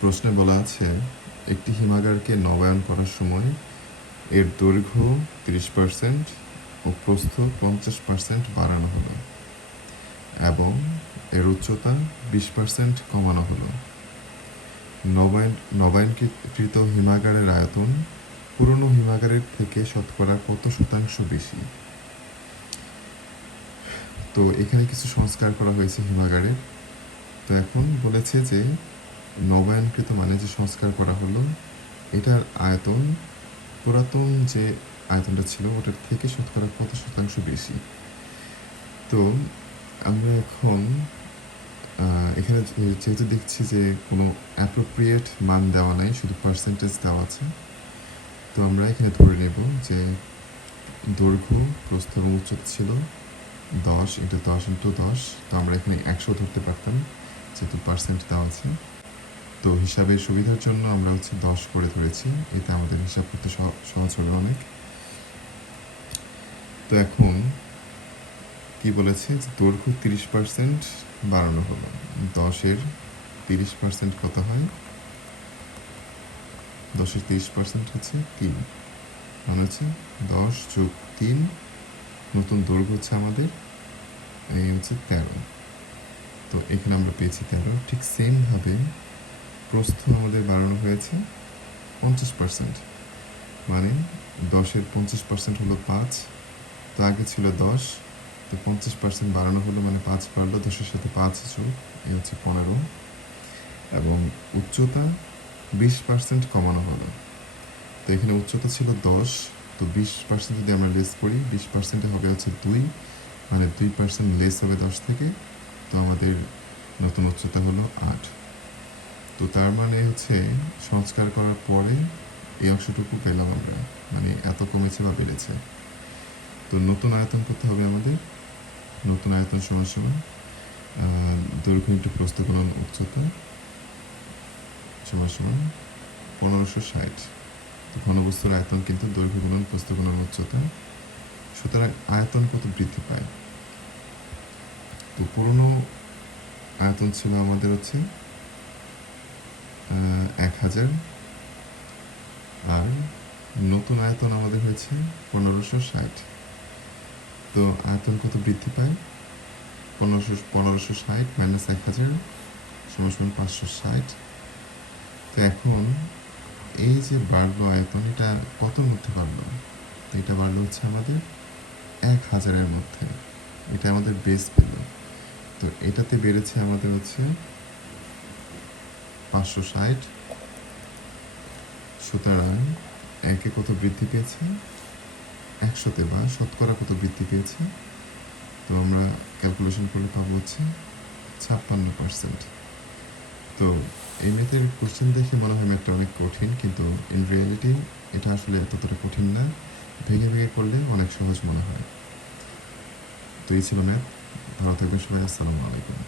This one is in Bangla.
প্রশ্নে বলা আছে একটি হিমাগারকে নবায়ন করার সময় এর দৈর্ঘ্য 30% ও প্রস্থ 50% বাড়ানো হলো এবং এর উচ্চতা 20% কমানো হলো। নবায়নকৃত হিমাগারের আয়তন পুরনো হিমাগারের থেকে শতকরা কত শতাংশ বেশি? তো এখানে কিছু সংস্কার করা হয়েছে হিমাগারের। তো এখন বলেছে যে নবায়নকৃত মানে যে সংস্কার করা হলো, এটার আয়তন পুরাতন যে আয়তনটা ছিল ওটার থেকে শতকরা কত শতাংশ বেশি। তো আমরা এখন এখানে যেহেতু দেখছি যে কোনো অ্যাপ্রোপ্রিয়েট মান দেওয়া নাই, শুধু পার্সেন্টেজ দেওয়া আছে, তো আমরা এখানে ধরে নেব যে দৈর্ঘ্য, প্রস্থ এবং উচ্চতা ছিল 10 × 10 × 10। তো আমরা এখানে 100 ধরতে পারতাম যেহেতু পার্সেন্ট দেওয়া আছে। তো হিসাবের সুবিধার জন্য আমরা 10 করে ধরেছি, এতে আমাদের হিসাব করতে সহজ হবে অনেক। তো এখন কি বলেছে যে দৈর্ঘ্য 30% বাড়ানো হলো। 10-এর 30% কত হয়? 10-এর 30% হচ্ছে 3, মানে হচ্ছে 10 + 3। নতুন দৈর্ঘ্য হচ্ছে আমাদের এই হচ্ছে 13। তো এখানে আমরা পেয়েছি 13। ঠিক সেমভাবে প্রস্থ আমাদের বাড়ানো হয়েছে 50%, মানে 10-এর 50% হলো 5। তো আগে ছিল 10, তো 50% বাড়ানো হলো, মানে 5 বাড়লো, 10-এর সাথে 5 যোগ, এই হচ্ছে 15। এবং উচ্চতা 20% কমানো হলো। তো এখানে উচ্চতা ছিল 10, তো 20% যদি আমরা লেস করি, 20% হবে হচ্ছে 2, মানে 2% লেস হবে 10 থেকে। তো আমাদের নতুন উচ্চতা হলো 8। তো তার মানে হচ্ছে সংস্কার করার পরে এই অংশটুকু পেলাম আমরা, মানে এত কমেছে বা বেড়েছে। তো নতুন আয়তন করতে হবে আমাদের। নতুন আয়তন সমান সমান দৈর্ঘ্য × প্রস্থ গুণন উচ্চতা সমান সমান 1560। তো ঘনবস্তুর আয়তন কিন্তু দৈর্ঘ্য গুণন প্রস্থ গুণন উচ্চতা। সুতরাং আয়তন কত বৃদ্ধি পায়? তো পুরনো আয়তন ছিল আমাদের হচ্ছে 1000, আর নতুন আয়তন আমাদের হয়েছে 1560। তো আয়তন কত বৃদ্ধি পায়? 1560 - 1000 = 560। তো এখন এই যে বাড়লো আয়তন, এটা কতর মধ্যে বাড়লো? এটা বাড়লো হচ্ছে আমাদের 1000-এর মধ্যে। এটা আমাদের বেস পেল। তো এটাতে বেড়েছে আমাদের হচ্ছে 560। সুতরাং 1-এ কত বৃদ্ধি পেয়েছে? 100-তে বা শতকরা কত বৃদ্ধি পেয়েছে? তো আমরা ক্যালকুলেশন করলে পাবো হচ্ছে 56%। তো এই ম্যাথের কোশ্চেন দেখে মনে হয় ম্যাথটা অনেক কঠিন, কিন্তু ইন রিয়েলিটি এটা আসলে এতটা কঠিন না। ভেঙে ভেঙে করলে অনেক সহজ মনে হয়। তো এই ছিল ম্যাথ। ভালো থাকবেন সবাই। আসসালামু আলাইকুম।